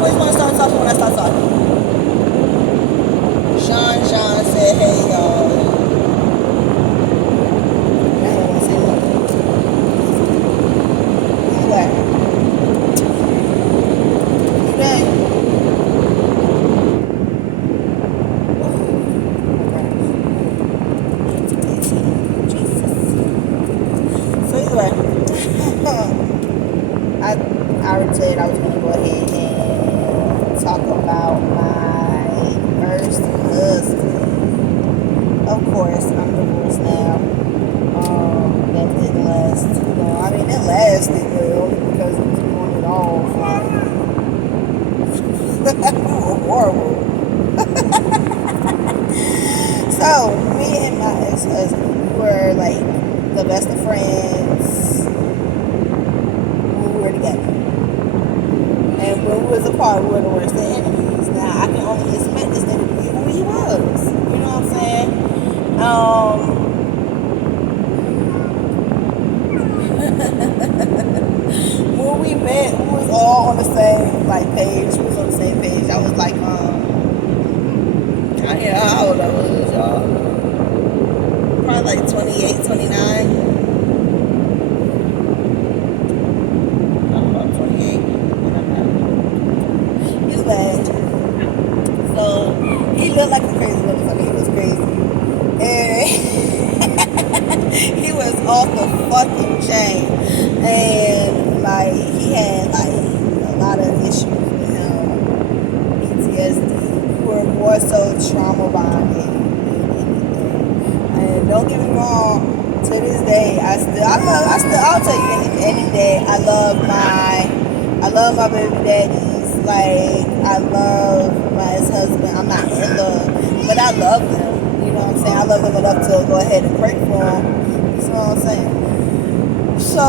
always want to start talking when I start talking. Sean said, hey, y'all. I don't want to say nothing. He's back. You back? So anyway, I already said I was going to go ahead and talk about my first husband. Of course, I'm divorced now. That didn't last too long. I mean, it lasted only because it was doing it all for horrible. So, me and my ex-husband were like the best of friends when we were together. And when we was apart, we were the worst of enemies. Now, I can only expect this nigga to be who he was. You know what I'm saying? When we met, we was all on the same page. We was on the same page. I was like, I don't know how old I was, y'all. Probably like 28, 29. I'm about 28. He's bad. So he looked like a crazy motherfucker. He was crazy. And he was off the fucking chain. And he had a lot of issues with him. PTSD. We were more so trauma bonded. And don't get me wrong, to this day, I'll tell you any day, I love my baby daddies. I love my ex-husband. I'm not in love, but I love them. You know what I'm saying? I love them enough to go ahead and pray for them. You know what I'm saying? So,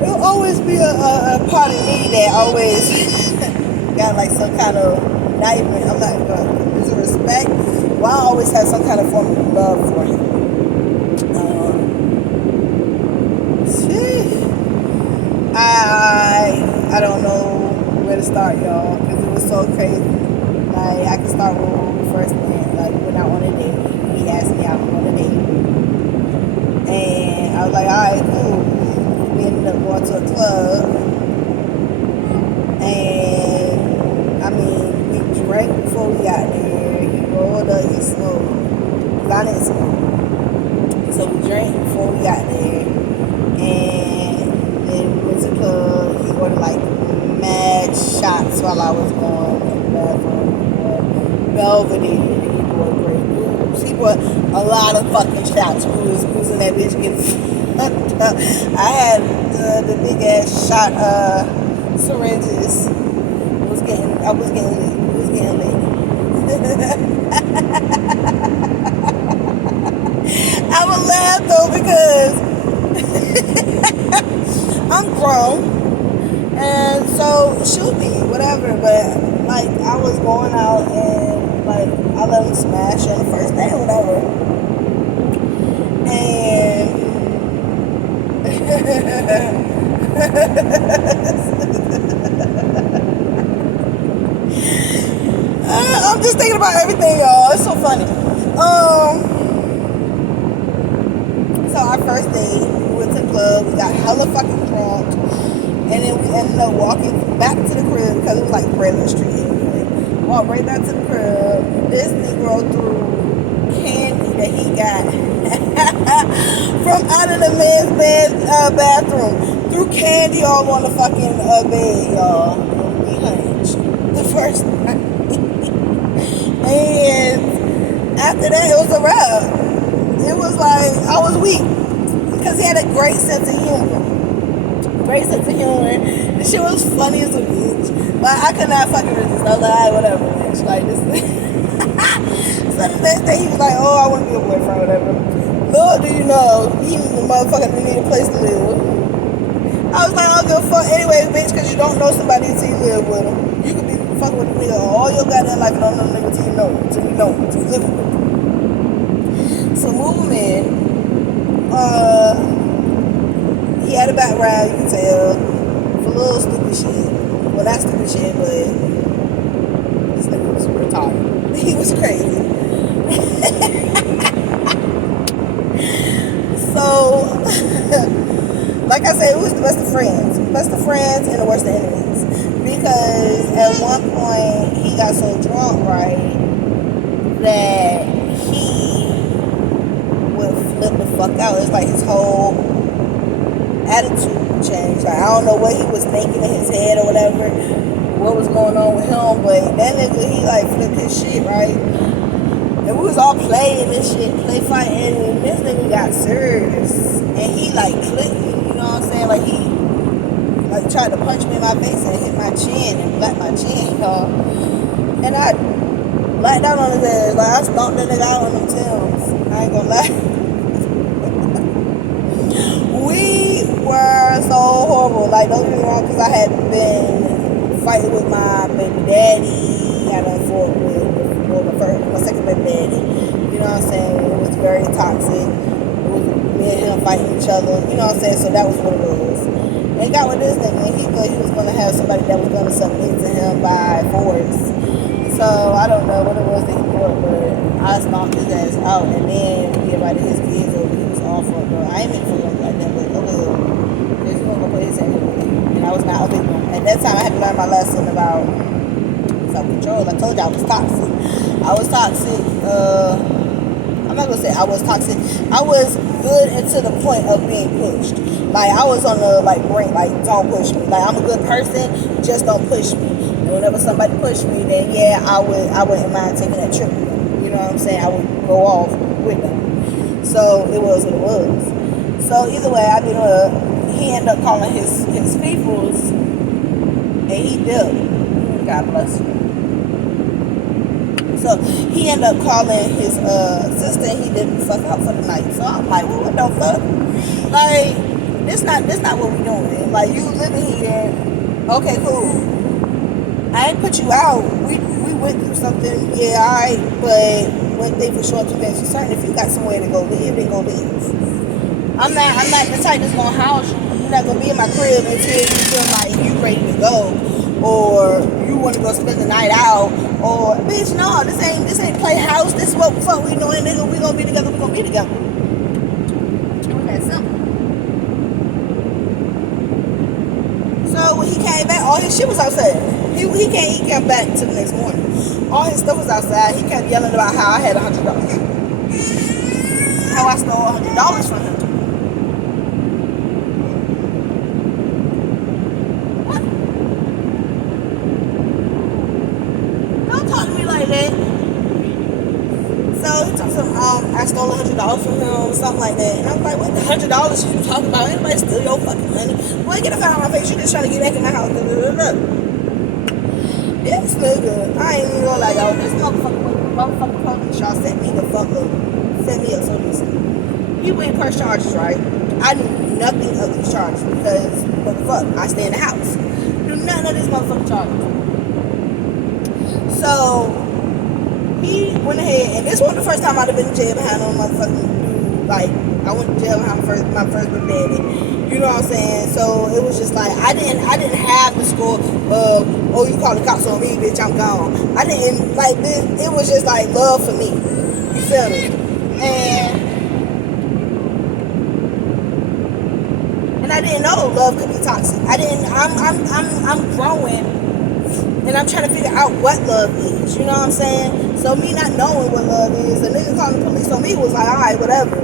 there'll always be a part of me that always got some kind of, not even, I'm not going to respect. Well, I always have some kind of form of love for him. I don't know where to start, y'all, because it was so crazy. I can start with when we first met. We went out on a date. He asked me out on a date. And I was like, alright, cool. We ended up going to a club. And, we drank before we got there. He rolled up, he smoked. Got it smoked. So we drank before we got there. And then we went to the club. He ordered mad shots while I was going in the bathroom. Belvedere. He bought Grey Goose. He bought a lot of fucking shots. We was in that bitch getting fucked up. I had the big ass shot syringes. I was getting lit. I would laugh though because I'm grown. And so, shoot me, whatever, but, I was going out and, I let him smash on the first day or whatever. And, I'm just thinking about everything, y'all. It's so funny. So, our first day, we went to the club, we got hella fucking drunk. And then we ended up walking back to the crib because it was Braylon Street anyway. Walked right back to the crib. This Negro threw candy that he got from out of the men's bathroom. Threw candy all on the fucking bed, y'all. And we hunched the first night. And after that, it was a wrap. It was I was weak because he had a great sense of humor. The shit was funny as a bitch. But I could not fucking resist. I was like, whatever, bitch. This So the next day he was like, oh, I want to be a boyfriend, whatever. Little do you know, he the motherfucker didn't need a place to live. I was like, I don't give a fuck anyway, bitch, because you don't know somebody until you live with them. You could be fucking with a nigga all your goddamn life and don't know the nigga till you live with him. So moving in, he had a background, you can tell, for little stupid shit. Well, not stupid shit, but this nigga was retarded. He was crazy. So, like I said, it was the best of friends. Best of friends and the worst of enemies. Because at one point, he got so drunk, right, that he would flip the fuck out. It's like his whole attitude changed. Like, I don't know what he was thinking in his head or whatever, what was going on with him, but that nigga, he like flipped his shit, right? And we was all playing this shit, play fighting, and this nigga got serious. And he like clicked me, you know what I'm saying? Like he like tried to punch me in my face and hit my chin and black my chin, y'all. And I blacked out on his ass. Like I stomped that nigga out on them Timbs. I ain't gonna lie. We were so horrible. Like, don't get me wrong, because I had been fighting with my baby daddy. I done fought with my second baby daddy. You know what I'm saying? It was very toxic. It was me and him fighting each other. You know what I'm saying? So that was what it was. And got with this nigga, and he thought he was going to have somebody that was going to submit to him by force. So I don't know what it was that he thought, but I stomped his ass out, and then he invited his kids over. He was all for it, bro. I ain't meant for him like that, but okay, because he's going to go put his hand in it. And I was not a victim. At that time, I had to learn my lesson about self-control. I told you I was toxic. I was toxic. I'm not going to say I was toxic. I was good into the point of being pushed. Like, I was on the, like, brink, like, don't push me. Like, I'm a good person, just don't push me. And whenever somebody pushed me, then, yeah, I wouldn't mind taking that trip with them. You know what I'm saying? I would go off with them. So, it was what it was. So, either way, I mean, he ended up calling his peoples, and he did. God bless him. So he ended up calling his sister, and he didn't fuck out for the night. So I'm like, well, what the fuck? Like, this not what we doing. Like, you living here, okay, cool. I ain't put you out. We went through something, yeah, alright. But one thing for sure, two things for certain. If you got somewhere to go live, then go live. I'm not the type that's gonna house you. You're not gonna be in my crib until you feel like you ready to go, or you want to go spend the night out, or bitch, no, this ain't playhouse. This is what the fuck we doing, nigga. We gonna be together. We gonna be together. It was that simple. So when he came back, all his shit was outside. He came back to the next morning. All his stuff was outside. He kept yelling about how I had $100. How I stole $100 from him. I stole $100 from him, something like that. And I'm like, what the $100 you talking about? Anybody steal your fucking money? Boy, get the fuck out of my face. You just trying to get back in my house. This nigga, I ain't even gonna lie, y'all. This motherfucker police, y'all set me the fuck up. Set me up, so listen. He went press charges, right? I knew nothing of these charges because, what the fuck? I stay in the house. Knew none of these motherfucking charges. So, he went ahead, and this wasn't the first time I'd have been in jail behind no motherfucking, like, I went to jail behind my first baby daddy. You know what I'm saying? So it was just like, I didn't have the score of, oh, you call the cops on me, bitch, I'm gone. I didn't, like, this, it was just like love for me. You feel me? And I didn't know love could be toxic. I'm growing, and I'm trying to figure out what love is. You know what I'm saying? So me not knowing what love is, the nigga calling the police on me was like, alright, whatever.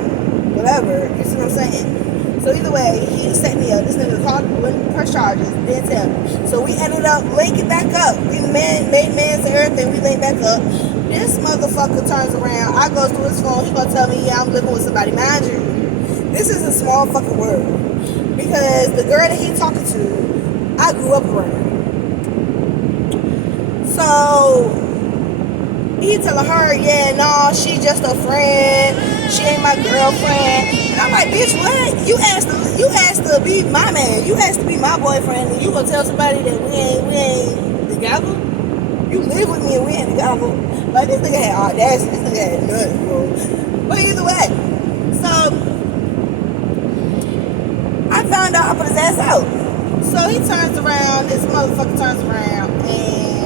You see what I'm saying? So either way, he set me up. This nigga called, went press charges, didn't tell me. So we ended up linking back up. We made mans and everything. We linked back up. This motherfucker turns around. I go through his phone. He gonna tell me, yeah, I'm living with somebody. Mind you, this is a small fucking world. Because the girl that he talking to, I grew up around. So he telling her, yeah, no, she just a friend. She ain't my girlfriend. And I'm like, bitch, what? You asked to be my man. You asked to be my boyfriend, and you gonna tell somebody that we ain't together? You live with me and we ain't together. Like, this nigga had audacity. This nigga had nothing, bro. But either way, so I found out I put his ass out. So he turns around, this motherfucker turns around and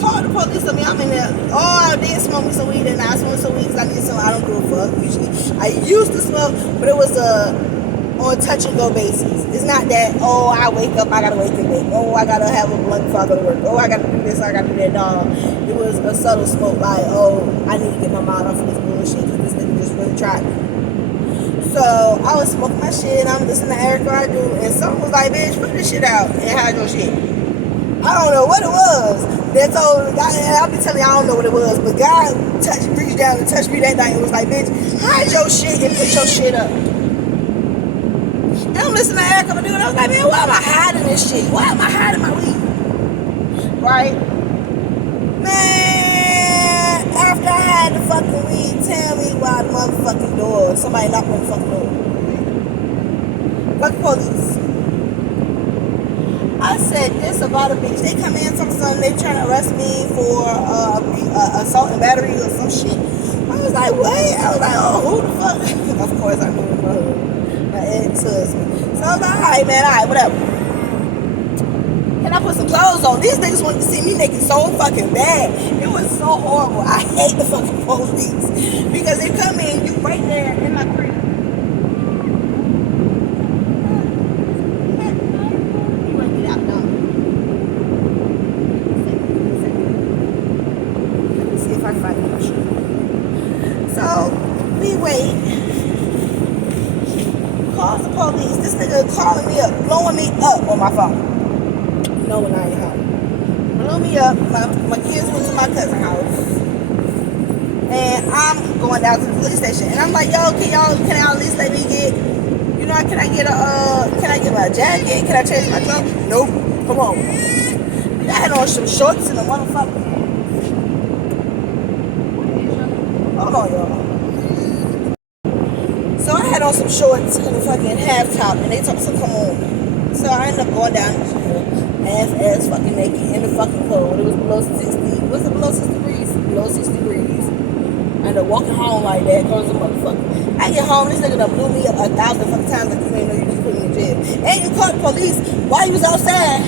called the police on me. I'm in there. Oh, I did smoke me some weed and I smoked some weed because I need some. I don't give a fuck. Usually, I used to smoke, but it was on touch and go basis. It's not that, oh, I wake up, I gotta wake and bake. Oh, I gotta have a blunt before I go to work. Oh, I gotta do this, I gotta do that. No, it was a subtle smoke like, oh, I need to get my mind off of this bullshit because this nigga just really tried me. So I was smoking my shit, I'm listening to Erica I do, and someone was like, bitch, put this shit out and hide your shit. I don't know what it was. That told, I'll be telling you I don't know what it was, but God reached down and touched me that night and was like, bitch, hide your shit and put your shit up. And I'm listening to Erica do it. I was like, man, why am I hiding this shit? Why am I hiding my weed? Right? Man, after I had the fucking weed, tell me why the motherfucking door. Somebody knocked on the fucking door. Fucking police. I said this about a bitch. They come in from something, they trying to arrest me for assault and battery or some shit. I was like, what? I was like, oh, who the fuck? Of course I knew it was my ex-husband. So I was like, alright man, alright, whatever. Can I put some clothes on? These niggas wanted to see me naked so fucking bad. It was so horrible. I hate the fucking police. Because they come in, you right there in my crib. You wanna get out now? Let me see if I can find my shirt. So, we wait. Calls the police. This nigga calling me up, blowing me up on my phone. No, when I ain't home. Blew me up. My kids went to my cousin's house. And I'm going down to the police station. And I'm like, yo, can y'all at least let me get, you know, can I get my jacket? Can I change my clothes? Nope. Come on. I had on some shorts and a motherfucker. Hold on, y'all. So I had on some shorts and a fucking half top, and they told me to come on. So I ended up going down the street, ass fucking naked in the fucking cold. It was below 60. Was it below 6 degrees? Below 6 degrees. I ended up walking home like that, cause a motherfucker. I get home, this nigga done blew me up 1,000 fucking times like you ain't know you just put me in jail. And you called the police while you was outside.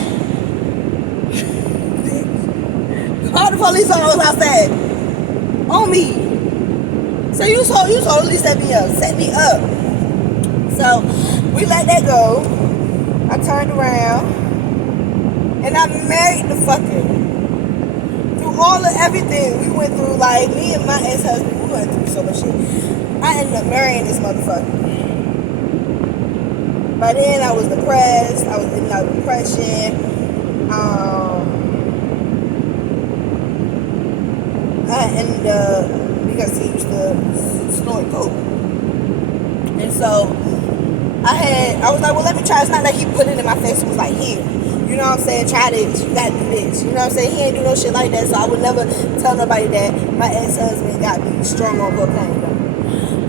Called the police while I was outside. On me. So you told at least set me up. So we let that go. I turned around and I married the fucker. Through all of everything we went through, like me and my ex-husband, we went through so much shit. I ended up marrying this motherfucker. By then I was depressed. I was in depression. I ended up, because he used to snort coke. And so I was like, well, let me try. It's not like he put it in my face and was like, here. You know what I'm saying? Try this. You gotta do this. You know what I'm saying? He ain't do no shit like that. So I would never tell nobody that my ex-husband got me strong on cocaine.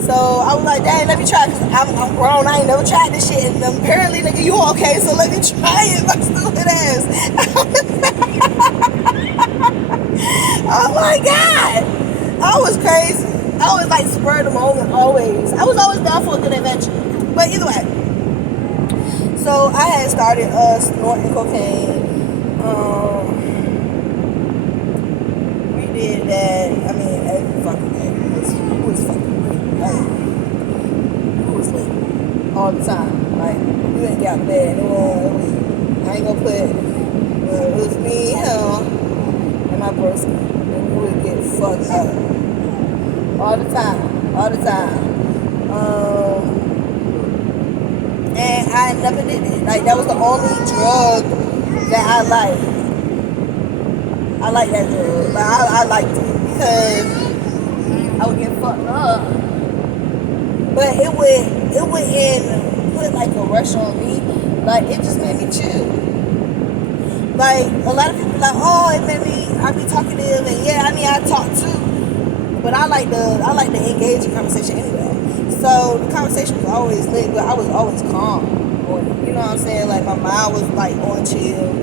So I was like, dang, let me try. Cause I'm grown. I ain't never tried this shit. And apparently, nigga, you okay. So let me try it. My stupid ass. Oh my God. I was crazy. I was like spur of the moment always. I was always down for a good adventure. But either way. So I had started snorting cocaine. We did that. I mean, every fucking day. It was fucking late. It was late. All the time. Like, we didn't get out of bed. I ain't gonna put, it was me, him, and my broski. And we would get fucked up. All the time. And I never did it. Like, that was the only drug that I liked. I like that drug. Like, I liked it because I would get fucked up. But it wouldn't put like a rush on me. Like, it just made me chill. Like, a lot of people like, oh, it made me, I be talkative, and yeah, I mean, I talk too. But I like the engaging conversation anyway. So the conversation was always lit, but I was always calm. You know what I'm saying? Like, my mind was like on chill.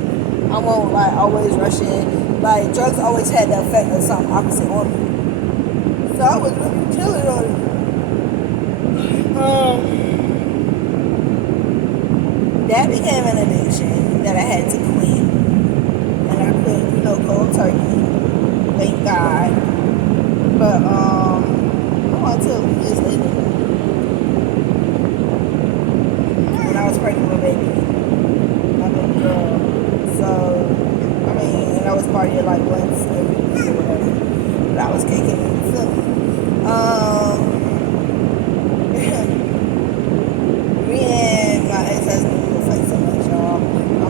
I won't like always rushing. Like, drugs always had the effect of something opposite on me. So I was really chilling on it. that became an addiction that I had to quit. And I quit, cold turkey. Thank God. But, until years later, when I was pregnant with a baby, my baby girl. So, and I was partying like once every week or whatever. But I was kicking it, you feel me? Me and my ex-husband, we would fight so much, y'all. I'm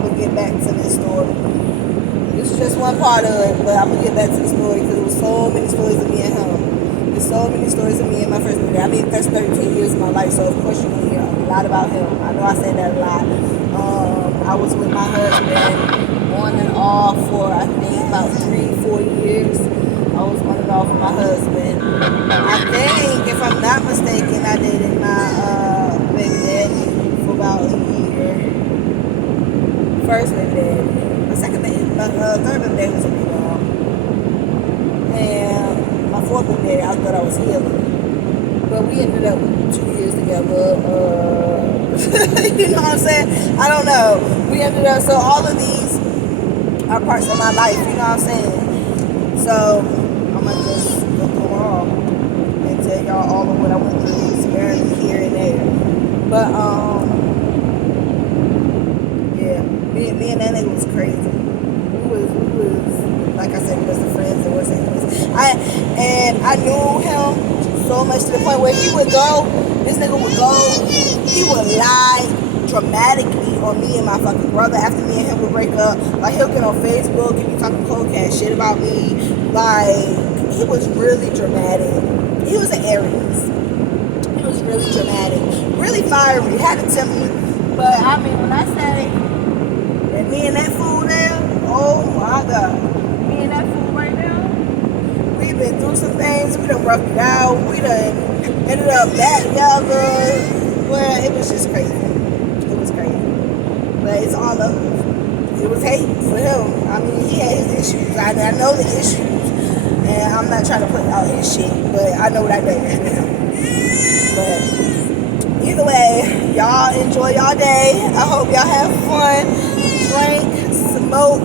gonna get back to this story. This is just one part of it, but I'm gonna get back to the story because there was so many stories of me and him. There's so many stories of me and my first baby. That's 13 years of my life, so of course you're gonna hear a lot about him. I know I say that a lot. I was with my husband on and off for I think about 3-4 years. I was on and off with my husband. I think, if I'm not mistaken, I dated my baby daddy for about a year. First baby daddy. My second baby, my third baby daddy was a rebound. And my fourth baby daddy, I thought I was healing. But we ended up 2 years together. You know what I'm saying? I don't know. We ended up, so all of these are parts of my life, you know what I'm saying? So, I'm going to just go through them all and tell y'all all of what I went through, sparingly here and there. But, yeah, me and that nigga was crazy. We was, like I said, we was the friends that was enemies. I knew him so much to the point where he would go, this nigga would go, he would lie dramatically on me and my fucking brother after me and him would break up. Like, he'll get on Facebook and be talking cold cat shit about me. Like, he was really dramatic. He was an Aries. He was really dramatic, really fiery, had to tell me. But I mean, when I say that me and that fool there, oh my God, me and that fool right now, we've been through some things, we done roughed it out, we done ended up back together. Well, it was just crazy. It was crazy. But it's all love. It was hate for him. I mean, he had his issues. I know the issues. And I'm not trying to put out his shit, but I know what I did with him. But either way, y'all enjoy y'all day. I hope y'all have fun, drink, smoke,